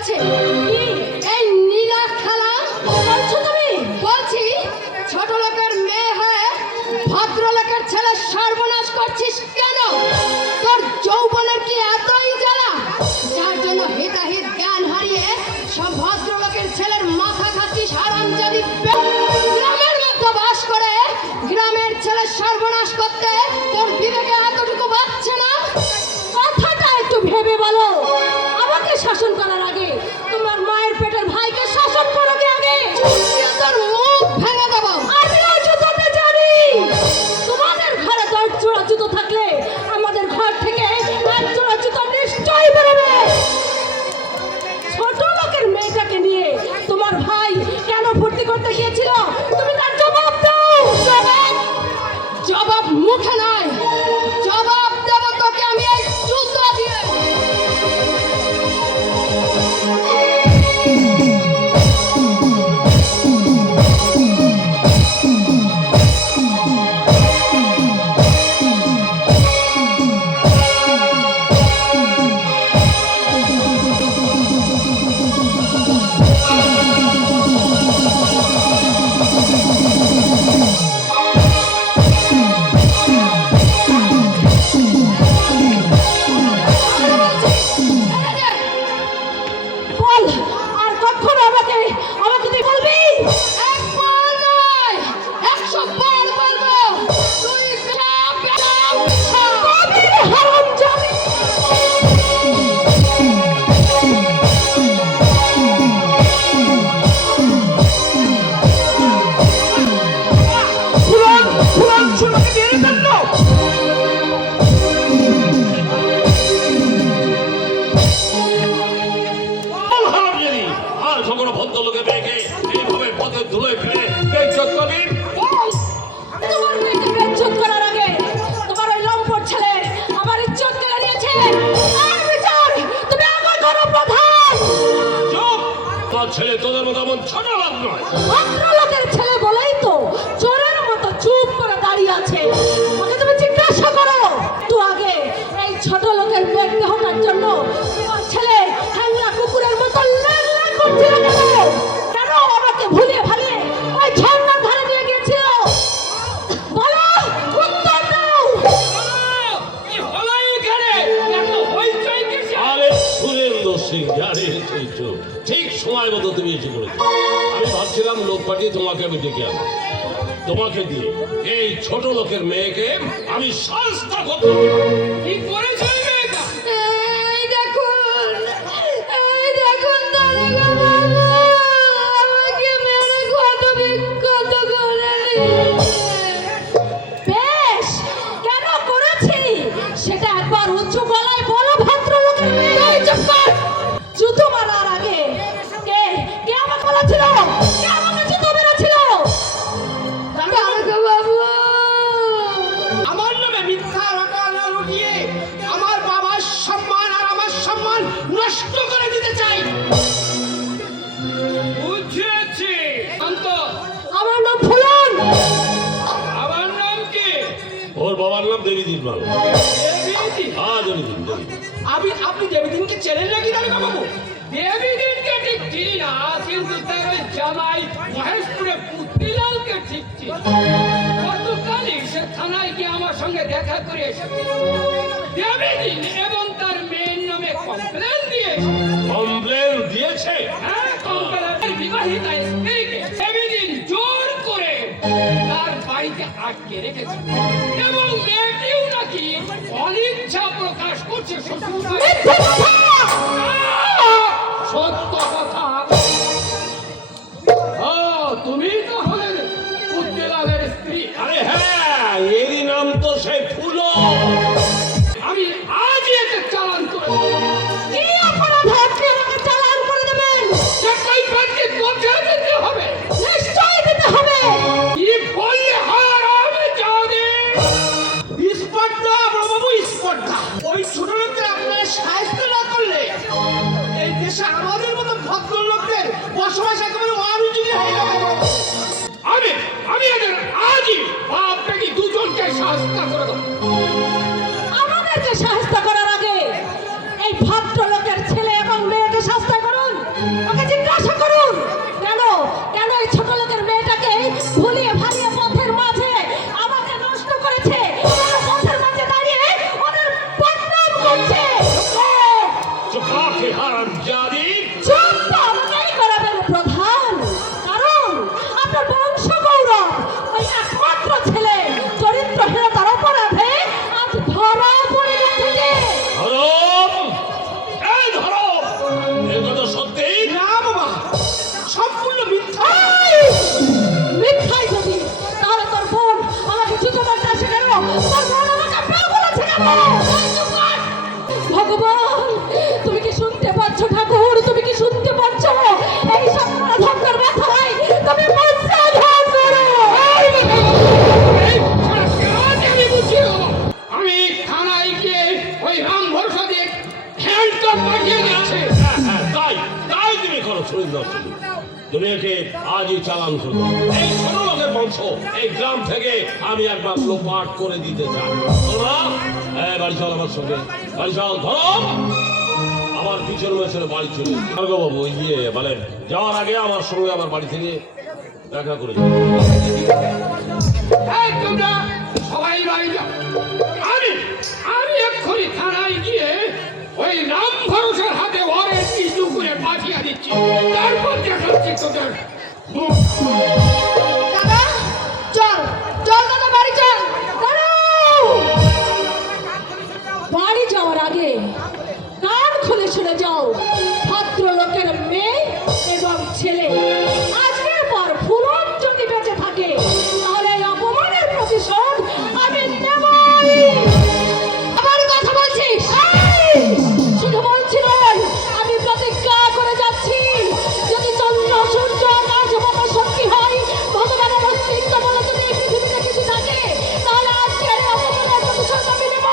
চলছে। এই নীলা খেলা বলছো তুমি? বলছি ছোট লোকের মেয়ে হয়ে ভদ্রলোকের ছেলে সর্বনাশ করছিস কেন? তোর যৌবনের কি এতই জ্বালা যার জন্য হিতাহিত জ্ঞান হারিয়ে সব ভদ্রলোকের ছেলের মাথা খাচ্ছিস হারামজাদি? গ্রামের মধ্যে বাস করে গ্রামের ছেলে সর্বনাশ করতে তোর বিবেকে এতটুকু বাঁচছে না? কথাটা একটু ভেবে বলো। আমাকে শাসন করার আগে তোমার মায়ের পেটের ভাইকে শাসন করো আগে। তোর মুখ ভেঙে দেবো। আমিও জুতোতে জানি। তোমাদের ঘরে 10 জোড়া জুতো থাকলে আমাদের ঘর থেকে 1 জোড়া জুতো নিশ্চয়ই বেরোবে। ছোট লোকের মেয়েটাকে নিয়ে তোমার ভাই কেন ভর্তি করতে গিয়েছিল তুমি তার জবাব দাও। জবাব মুখে নয়, জবাব দেব তোকে আমি এই জুতো দিয়ে। বল, আর কখন আমাকে তুই বলবি? একবার নয়, 100 বার বলবো। তুই হারামজাদি। আর কখনো ভদ্রলোকে মেয়েকে এইভাবে পথে ধুলে ফেলে বেইজ্জত করবি? তোমার মেয়েকে বেইজ্জত করার আগে তোমার ওই লম্পট ছেলে আমার ইজ্জত কেড়ে নিয়েছে। আর বিচার তুমি আমার ঘর প্রধান। চুপ! তোর ছেলে তোদের মতো এমন ছোট লোক নয়। ভদ্রলোকের ছেলে বলেই তো চোরের মতো চুপ করে দাঁড়িয়ে আছে। ওকে তুমি জিজ্ঞাসা করো তো আগে এই ছোট লোকের পেট দেহটার জন্য তোমার ছেলে হ্যাংলা কুকুরের মতো ল্যাংলা করছিল কেন? কেন আমাকে ভুলিয়ে ভালিয়ে ওই ঝর্ণার ধারে নিয়ে গিয়েছিল? বলো, উত্তর দাও। আরে সুরেন্দ্র সিং, আরে ঠিক সময় মতো তুমি এসে পড়েছো। আমি ভাবছিলাম লোক পাঠিয়ে তোমাকে আমি ডেকে আনবো। তোমাকে দিয়ে এই ছোট লোকের মেয়েকে আমি শাস্তা করতে কি করেছো? এই দেখুন দারোগা বাবু, আমাকে মেরে কত বিক্ষত করে দিয়েছে। বেশ, কেন করেছি সেটা একবার উঁচু গলায় বলো ভদ্রলোকের মেয়ে। চুপ কর। জুতো মারার আগে কে কে আমাকে বলেছিল? কে আমাকে জুতো মেরেছিল? দারোগা বাবু, আমার নামে মিথ্যা রটানা রটিয়ে আমার বাবার সম্মান আর আমার সম্মান নষ্ট করে দিতে চাই। বুঝেছি। শান্ত। আমার নাম ফুলন। আমার নাম কি? ওর বাবার নাম দেবীদিন বাবু। দেবীদিন। হ্যাঁ, দেবীদিন। আপনি দেবীদিনকে চেনেন নাকি দারোগা বাবু? দেবীদিনকে ঠিক চিনি না, কিন্তু তার ওই জামাই মহেশপুরে পুতিলালকে ঠিক চিনি। গতকালই সে থানায় গিয়ে আমার সঙ্গে দেখা করে এসেছে। দেবীদিন এবং তার মেয়ের নামে কমপ্লেন দিয়েছে। কমপ্লেন দিয়েছে? হ্যাঁ, কমপ্লেনের বিবাহিতা স্ত্রীকে দেবীদিন জোর করে তার বাড়িতে আটকে রেখেছে এবং মেয়েটিও নাকি অনিচ্ছা প্রকাশ করছে শ্বশুর সত্য কথা। তুমি তো হলেন পুতিলালের স্ত্রী। আরে হ্যাঁ, এরই নাম তো সেই ফুলো। আমি আজই একে চালান করে কি অপরাধ আপনি আমাকে চালান করে দেবেন? সেটাই বাড়িতে পৌঁছে দিতে হবে। নিশ্চয়ই দিতে হবে। কি বললে হার আমি জানি। স্পর্ধা বাবু, স্পর্ধা। ওই ছোট লোকদের আপনারা সাহায্য না করলে এই দেশে আমাদের মতো ভদ্রলোকদের বসবাস একেবারে অরুচিকর হয়ে যাবে। আমি এদের আজই আপনাকে দুজনকে সাহায্য করে দেবো। আমাদেরকে শাস্তি করার আগে এই ভদ্রলোকের ছেলে এবং মেয়েকে শাস্তি করুন। আমাকে হারাম জানি। চুপ আমাকেই করাবেন প্রধান, কারণ আপনার বংশ গৌরব ওই একমাত্র ছেলে চরিত্রহীনতার অপরাধে আজ ধরা পড়ে গেছে। ধরম, এই ধরম, এই কথা সত্যি? না বাবা, সম্পূর্ণ মিথ্যা। মিথ্যাই যদি, তাহলে তোর বোন আমাকে জুতো মারতে আসে কেন? তোর বোন আমাকে বের করেছে কেন? ভগবান, তুমি কি শুনতে পাচ্ছ ঠাকুর? তুমি কি শুনতে পাচ্ছ? এই সন্তান ধর্মের ব্যথায় তুমি মরতে আঘাত করো। আমি থানায় গিয়ে ওই রাম ভরসা দিয়ে হ্যান্ডটা পাঠিয়ে দিয়েছে। হ্যাঁ, তাই তাই তুমি করো সুরেন্দ্র সিং। তুমি একে আজই চালান করো। এই ছোট লোকের বংশ এই গ্রাম থেকে আমি একবার লোপাট করে দিতে চাই। তোমরা বাড়ি চল আমার সঙ্গে, বাড়ি চল। ধরম, আমার পিছনে মেছের বাড়ি চলে বাবু, ওই গিয়ে মানে যাওয়ার আগে আমার সঙ্গে আমার বাড়ি থেকে দেখা করে যাও। এই তোমরা সবাই বাড়ি যাও। আমি এক্ষুনি থানায় গিয়ে ওই রাম ভরসার হাতে ওয়ারেন্ট ইস্যু করে পাঠিয়ে দিচ্ছি। তারপর দেখাচ্ছি তোদের মুখ। দাদা চল, চল দাদা বাড়ি চল। দাঁড়াও, বাড়ি যাওয়ার আগে কান খুলে শুনে যাও, ভদ্রলোকের মেয়ে এবং ছেলে আজকের পর ফুলন যদি বেঁচে থাকে তাহলে এই অপমানের প্রতিশোধ আমি নেবই। আমার কথা বলছিস? শুধু বলছি নয়, আমি প্রতিজ্ঞা করে যাচ্ছি, যদি চন্দ্র সূর্য আকাশ বাতাস শক্তি হয়, ভগবানের অস্তিত্ব বলে যদি এই পৃথিবীতে কিছু থাকে, তাহলে আজকের এই অপমানের প্রতিশোধ আমি নেব।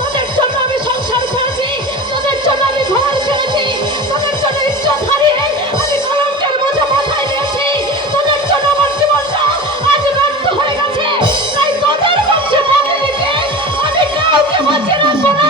তোদের জন্য আমি সংসার ছেড়েছি, তোদের জন্য আমি ঘর ছেড়েছি, তোদের জন্য ইজ্জত হারিয়ে আমি কলঙ্কের বোঝা মাথায় নিয়েছি, তোদের জন্য আমার জীবনটা আজ ব্যর্থ হয়ে গেছে। তাই তোদের বংশে বাঁচিয়ে দিতে আমি কাউকে বাঁচিয়ে রাখবো না।